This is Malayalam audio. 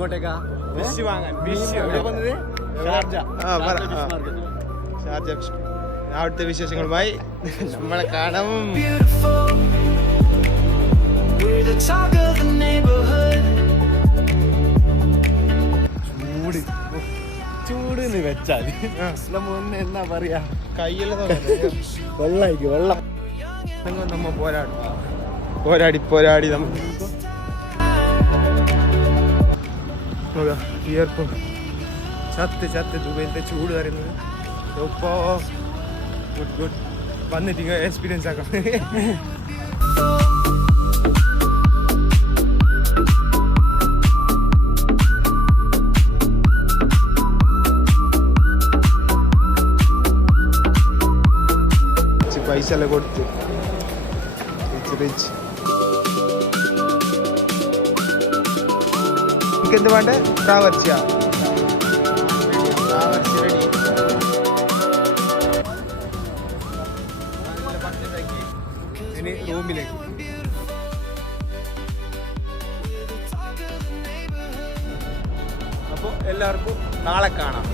ഇങ്ങോട്ടേക്കാ ഫിഷ് വാങ്ങാൻ. ഫിഷ് എവിടെ വന്നത്? ഷാർജ. ഷാർജ അവിടുത്തെ വിശേഷങ്ങളുമായി നമ്മളെ കാണും. ചൂട് ചൂട് വെച്ചാൽ നമ്മ എന്നാ പറയാ കയ്യെല്ലാം വെള്ളമായിരിക്കും വെള്ളം. നമ്മ പോരാടി നമ്മൾ എയർപോർട്ട് ചത്ത് ദുബൈയിലത്തെ ചൂട് പറയുന്നത്. ഇപ്പോ ഗുഡ് വന്നിട്ട് എക്സ്പീരിയൻസ് ആക്കാം. പൈസ എല്ലാം കൊടുത്ത് റിച്ച് എന്ത് വേണ്ട ട്രാവർച്ചിയാ റെഡി. ഇനി റൂമിലേക്ക്. അപ്പോൾ എല്ലാവർക്കും നാളെ കാണാം.